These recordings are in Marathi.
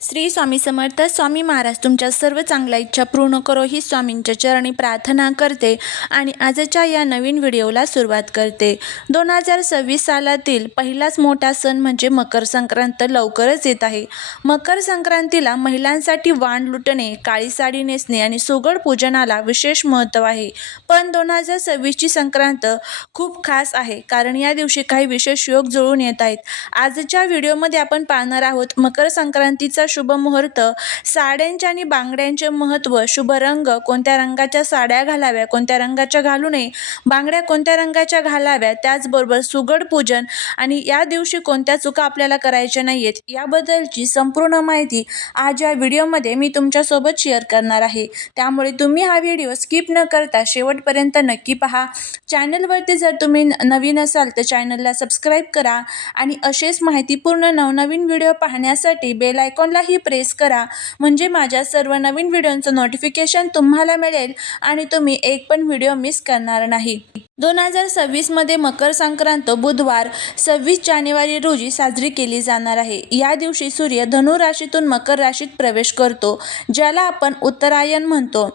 श्री स्वामी समर्थ स्वामी महाराज तुमच्या सर्व चांगल्या इच्छा पूर्ण करो ही स्वामींच्या चरणी प्रार्थना करते आणि आजच्या या नवीन व्हिडिओला सुरुवात करते. दोन हजार सव्वीस सालातील पहिलाच मोठा सण म्हणजे मकर संक्रांत लवकरच येत आहे. मकर संक्रांतीला महिलांसाठी वाण लुटणे काळी साडी नेसणे आणि सुगड पूजनाला विशेष महत्त्व आहे. पण दोन हजार सव्वीसची संक्रांत खूप खास आहे कारण या दिवशी काही विशेष योग जुळून येत आहेत. आजच्या व्हिडिओमध्ये आपण पाहणार आहोत मकर संक्रांतीचा शुभ मुहूर्त. साड्यांचे आणि बांगड्यांचे महत्त्व शुभ रंग कोणत्या रंगाच्या साड्या घालाव्या कोणत्या रंगाच्या घालू नये बांगड्या कोणत्या रंगाच्या घालाव्या त्याचबरोबर सुगड पूजन आणि या दिवशी कोणत्या चुका आपल्याला करायच्या नाही आहेत याबद्दलची संपूर्ण माहिती आज या व्हिडिओमध्ये मी तुमच्यासोबत शेअर करणार आहे. त्यामुळे तुम्ही हा व्हिडिओ स्किप न करता शेवटपर्यंत नक्की पहा. चॅनलवरती जर तुम्ही न- नवीन असाल तर चॅनलला सबस्क्राईब करा आणि असेच माहितीपूर्ण नवनवीन व्हिडिओ पाहण्यासाठी बेल आयकॉनलाही प्रेस करा. म्हणजे माझ्या सर्व नवीन व्हिडिओंचं नोटिफिकेशन तुम्हाला मिळेल आणि तुम्ही एक पण व्हिडिओ मिस करणार नाही. दोन हजार सव्वीसमध्ये मकर संक्रांत बुधवार सव्वीस जानेवारी रोजी साजरी केली जाणार आहे. या दिवशी सूर्य धनु राशीतून मकर राशीत प्रवेश करतो ज्याला आपण उत्तरायण म्हणतो.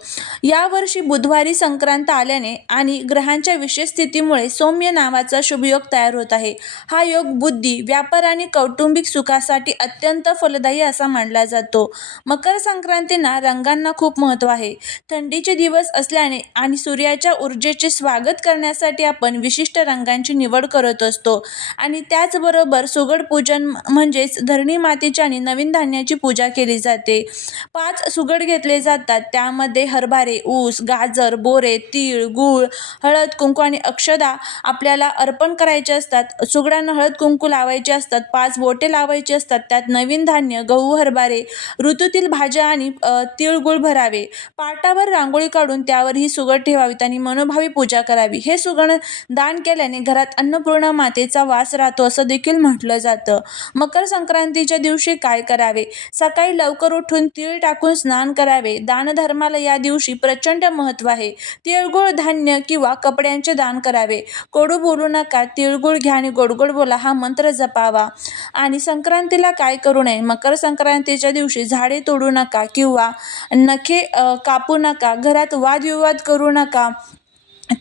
यावर्षी बुधवारी संक्रांत आल्याने आणि ग्रहांच्या विशेष स्थितीमुळे सौम्य नावाचा शुभयोग तयार होत आहे. हा योग बुद्धी व्यापार आणि कौटुंबिक सुखासाठी अत्यंत फलदायी असा मानला जातो. मकर संक्रांतींना रंगांना खूप महत्त्व आहे. थंडीचे दिवस असल्याने आणि सूर्याच्या ऊर्जेचे स्वागत करण्यासाठी आपण विशिष्ट रंगांची निवड करत असतो. आणि त्याचबरोबर सुगड पूजन म्हणजेच धरणी मातीच्या आणि नवीन धान्याची पूजा केली जाते. पाच सुगड घेतले जातात. त्यामध्ये हरभरे ऊस गाजर बोरे तीळ गूळ हळद कुंकू आणि अक्षदा आपल्याला अर्पण करायचे असतात. सुगडांना हळद कुंकू लावायचे असतात. पाच बोटे लावायची असतात. त्यात नवीन धान्य गहू हरभरे ऋतूतील भाज्या आणि अ, तिळगुळ भरावे. पाटावर रांगोळी काढून त्यावर ही सुगड ठेवावीत आणि मनोभावी पूजा करावी. हे सुगण दान केल्याने घरात अन्नपूर्णा मातेचा वास राहतो असं देखील म्हटलं जातं. मकर संक्रांतीच्या दिवशी काय करावे? सकाळी लवकर उठून तीळ टाकून स्नान करावे. दानधर्माला या दिवशी प्रचंड महत्त्व आहे. तिळगुळ धान्य किंवा कपड्यांचे दान करावे. कोडू बोलू नका तिळगुळ घ्या आणि गोडगोड बोला हा मंत्र जपावा. आणि संक्रांतीला काय करू नये? मकर संक्रांतीच्या दिवशी झाडे तोडू नका किंवा नखे कापू नका. घरात वादविवाद करू नका.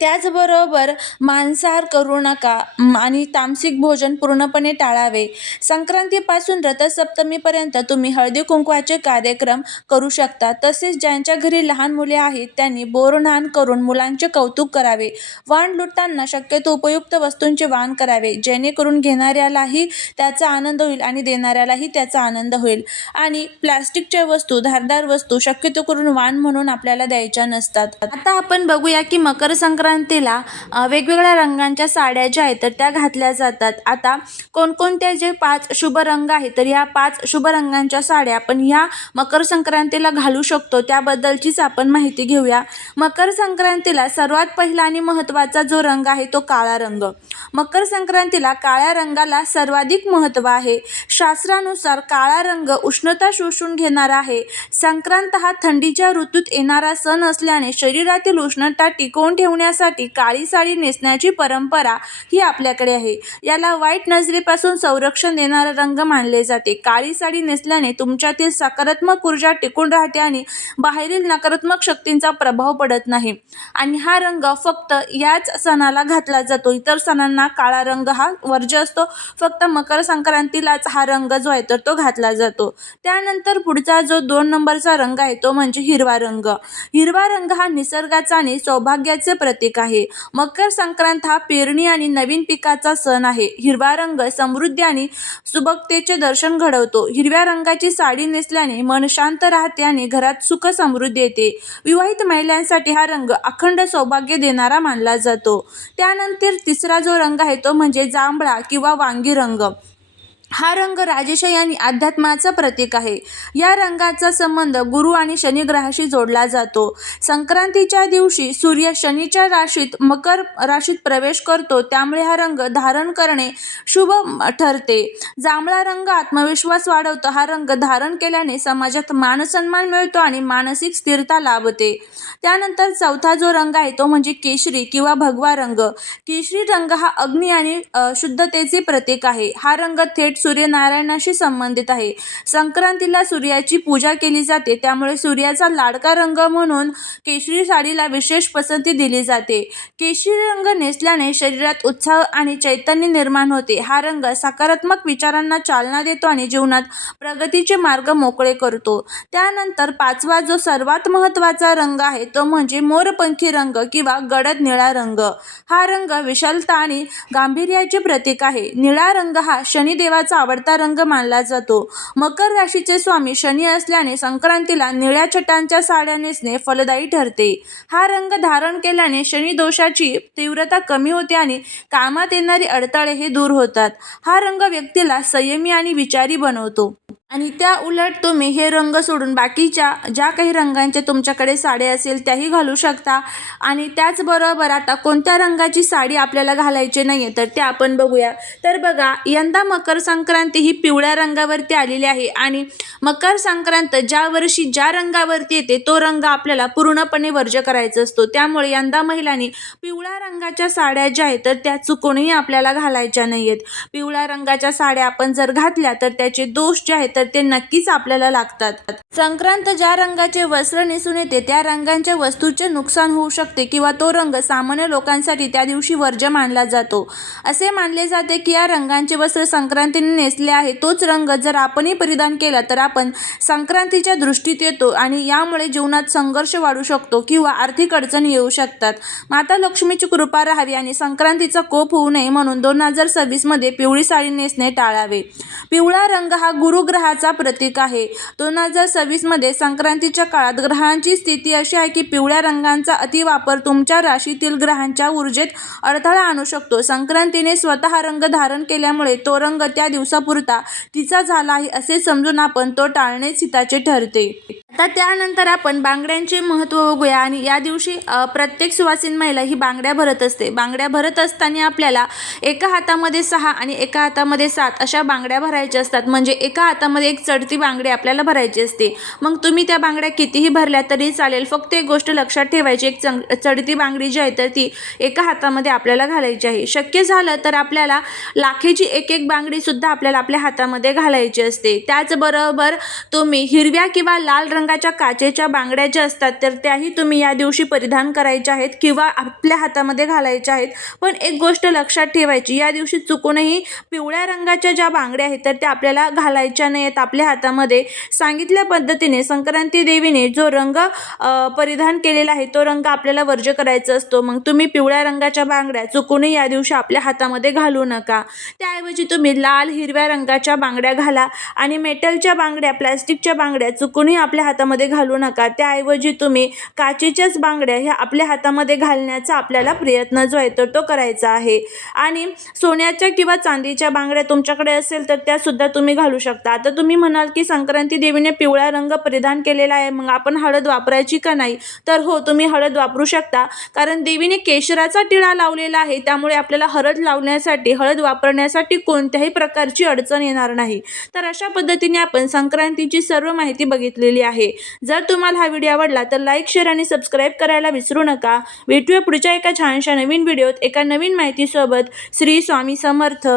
त्याचबरोबर मांसाहार करू नका आणि तामसिक भोजन पूर्णपणे टाळावे. संक्रांतीपासून रथसप्तमीपर्यंत तुम्ही हळदी कुंकवाचे कार्यक्रम करू शकता. तसेच ज्यांच्या घरी लहान मुले आहेत त्यांनी बोरनान करून मुलांचे कौतुक करावे. वाण लुटताना शक्यतो उपयुक्त वस्तूंचे वाण करावे. जेणेकरून घेणाऱ्यालाही त्याचा आनंद होईल आणि देणाऱ्यालाही त्याचा आनंद होईल. आणि प्लास्टिकच्या वस्तू धारदार वस्तू शक्यतो करून वाण म्हणून आपल्याला द्यायच्या नसतात. आता आपण बघूया की मकर संक्रांत संक्रांतीला वेगवेगळ्या रंगांच्या साड्या ज्या आहेत तर त्या घातल्या जातात. आता कोणकोणत्या जे पाच शुभ रंग आहेत तर या पाच शुभ रंगांच्या साड्या आपण ह्या मकर संक्रांतीला घालू शकतो. त्याबद्दलचीच आपण माहिती घेऊया. मकर संक्रांतीला सर्वात पहिला आणि महत्त्वाचा जो रंग आहे तो काळा रंग. मकर संक्रांतीला काळ्या रंगाला सर्वाधिक महत्त्व आहे. शास्त्रानुसार काळा रंग उष्णता शोषून घेणारा आहे. संक्रांत हा थंडीच्या ऋतूत येणारा सण असल्याने शरीरातील उष्णता टिकवून ठेवण्यासाठी काळी साडी नेसण्याची परंपरा ही आपल्याकडे आहे. याला वाईट नजरेपासून संरक्षण देणारा रंग मानले जाते. काळी साडी नेसल्याने तुमच्यातील सकारात्मक ऊर्जा टिकून राहते आणि बाहेरील नकारात्मक शक्तींचा प्रभाव पडत नाही. आणि हा रंग फक्त याच सणाला घातला जातो. इतर सणांना काळा रंग हा वर्ज्य असतो. फक्त मकर संक्रांतीलाच हा रंग जो आहे तर तो घातला जातो. त्यानंतर पुढचा जो दोन नंबरचा रंग आहे तो म्हणजे हिरवा रंग. हिरवा रंग हा निसर्गाचा आणि सौभाग्याचे प्रतीक आहे. मकर संक्रांत हा पेरणी आणि नवीन पिकाचा सण आहे. हिरवा रंग समृद्धी आणि सुबकतेचे दर्शन घडवतो. हिरव्या रंगाची साडी नेसल्याने मन शांत राहते आणि घरात सुख समृद्धी येते. विवाहित महिलांसाठी हा रंग अखंड सौभाग्य देणारा मानला जातो. त्यानंतर तिसरा जो रंग आहे तो म्हणजे जांभळा किंवा वांगी रंग. हा रंग राजेशाही आणि अध्यात्माचं प्रतीक आहे. या रंगाचा संबंध गुरु आणि शनी ग्रहाशी जोडला जातो. संक्रांतीच्या दिवशी सूर्य शनीच्या राशीत मकर राशीत प्रवेश करतो. त्यामुळे हा रंग धारण करणे शुभ ठरते. जांभळा रंग आत्मविश्वास वाढवतो. हा रंग धारण केल्याने समाजात मानसन्मान मिळतो आणि मानसिक स्थिरता लाभते. त्यानंतर चौथा जो रंग आहे तो म्हणजे केशरी किंवा भगवा रंग. केशरी रंग हा अग्नी आणि शुद्धतेचे प्रतीक आहे. हा रंग थेट सूर्यनारायणाशी संबंधित आहे. संक्रांतीला सूर्याची पूजा केली जाते. त्यामुळे सूर्याचा लाडका रंग म्हणून केशरी साडीला विशेष पसंती दिली जाते. केशरी रंग नेसल्याने शरीरात उत्साह आणि चैतन्य निर्माण होते. हा रंग सकारात्मक विचारांना चालना देतो आणि जीवनात प्रगतीचे मार्ग मोकळे करतो. त्यानंतर पाचवा जो सर्वात महत्त्वाचा रंग आहे तो म्हणजे मोरपंखी रंग किंवा गडद निळा रंग. हा रंग विशालता आणि गांभीर्याचे प्रतीक आहे. निळा रंग हा शनिदेवाचा आवडता रंग मानला जातो. मकर राशीचे स्वामी शनी असल्याने संक्रांतीला निळ्या छटांच्या साड्या नेसणे फलदायी ठरते. हा रंग धारण केल्याने शनी दोषाची तीव्रता कमी होते आणि कामात येणारी अडथळे हे दूर होतात. हा रंग व्यक्तीला संयमी आणि विचारी बनवतो. आणि त्या उलट तुम्ही हे रंग सोडून बाकीच्या ज्या काही रंगांच्या तुमच्याकडे साड्या असेल त्याही घालू शकता. आणि त्याचबरोबर आता कोणत्या रंगाची साडी आपल्याला घालायची नाही आहे तर ते आपण बघूया. तर बघा यंदा मकर संक्रांती ही पिवळ्या रंगावरती आलेली आहे आणि मकर संक्रांत ज्या वर्षी ज्या रंगावरती येते तो रंग आपल्याला पूर्णपणे वर्ज करायचा असतो. त्यामुळे यंदा महिलांनी पिवळ्या रंगाच्या साड्या ज्या आहेत तर त्या चुकूनही आपल्याला घालायच्या नाही आहेत पिवळ्या रंगाच्या साड्या आपण जर घातल्या तर त्याचे दोष जे आहेत तर ते नक्कीच आपल्याला लागतात. संक्रांत ज्या रंगाचे वस्त्र नेसून येते त्या रंगांच्या वस्तूचे नुकसान होऊ शकते किंवा तो रंग सामान्य लोकांसाठी त्या दिवशी वर्ज्य मानला जातो. असे मानले जाते की या रंगांचे वस्त्र संक्रांतीने नेसले आहे. तोच रंग जर आपणही परिधान केला तर आपण आपण संक्रांतीच्या दृष्टीत येतो आणि यामुळे जीवनात संघर्ष वाढू शकतो किंवा आर्थिक अडचणी येऊ शकतात. माता लक्ष्मीची कृपा राहावी आणि संक्रांतीचा कोप होऊ नये म्हणून दोन हजार सव्वीसमध्ये पिवळी साडी नेसणे टाळावे. पिवळा रंग हा गुरुग्रहाचा प्रतीक आहे. दोन हजार सव्वीसमध्ये संक्रांतीच्या काळात ग्रहांची स्थिती अशी आहे की पिवळ्या रंगांचा अतिवापर तुमच्या राशीतील ग्रहांच्या ऊर्जेत अडथळा आणू शकतो. संक्रांतीने स्वतः रंग धारण केल्यामुळे तो रंग त्या दिवसापुरता तिचा झाला आहे असे समजून आपण तो टाळणेच हिताचे ठरते. आता त्यानंतर आपण बांगड्यांचे महत्त्व बघूया आणि या दिवशी प्रत्येक सुवासीन महिला ही बांगड्या भरत असते. बांगड्या भरत असताना आपल्याला एका हातामध्ये सहा आणि एका हातामध्ये सात अशा बांगड्या भरायच्या असतात. म्हणजे एका हातामध्ये एक चढती बांगडी आपल्याला भरायची असते. मग तुम्ही त्या बांगड्या कितीही भरल्या तरी चालेल. फक्त एक गोष्ट लक्षात ठेवायची एक चंग चढती बांगडी जी आहे तर ती एका हातामध्ये आपल्याला घालायची आहे. शक्य झालं तर आपल्याला लाखेची एक एक बांगडीसुद्धा आपल्याला आपल्या हातामध्ये घालायची असते. त्याचबरोबर तर तुम्ही हिरव्या किंवा लाल रंगाच्या काचेच्या बांगड्या ज्या असतात तर त्याही तुम्ही या दिवशी परिधान करायच्या आहेत किंवा आपल्या हातामध्ये घालायच्या आहेत. पण एक गोष्ट लक्षात ठेवायची या दिवशी चुकूनही पिवळ्या रंगाच्या ज्या बांगड्या आहेत तर त्या आपल्याला घालायच्या नाही आहेत आपल्या हातामध्ये सांगितल्या पद्धतीने संक्रांती देवीने जो रंग परिधान केलेला आहे तो रंग आपल्याला वर्ज करायचा असतो. मग तुम्ही पिवळ्या रंगाच्या बांगड्या चुकूनही या दिवशी आपल्या हातामध्ये घालू नका. त्याऐवजी तुम्ही लाल हिरव्या रंगाच्या बांगड्या घाला आणि मेटलच्या बांगड्या बांगड्या प्लॅस्टिकच्या बांगड्या चुकूनही आपल्या हातामध्ये घालू नका. त्याऐवजी तुम्ही काचेच्याच बांगड्या ह्या आपल्या हातामध्ये घालण्याचा आपल्याला प्रयत्न जो आहे तर तो करायचा आहे. आणि सोन्याच्या किंवा चांदीच्या बांगड्या तुमच्याकडे असेल तर त्यासुद्धा तुम्ही घालू शकता. आता तुम्ही म्हणाल की संक्रांती देवीने पिवळा रंग परिधान केलेला आहे मग आपण हळद वापरायची का नाही? तर हो तुम्ही हळद वापरू शकता. कारण देवीने केशराचा टिळा लावलेला आहे त्यामुळे आपल्याला हळद लावण्यासाठी हळद वापरण्यासाठी कोणत्याही प्रकारची अडचण येणार नाही. तर अशा पद्धतीने आपण संक्रांतीची सर्व माहिती बघितलेली आहे. जर तुम्हाला हा व्हिडिओ आवडला तर लाईक शेअर आणि सबस्क्राईब करायला विसरू नका. भेटूया पुढच्या एका छानशा नवीन व्हिडिओत एका नवीन माहितीसोबत. श्री स्वामी समर्थ.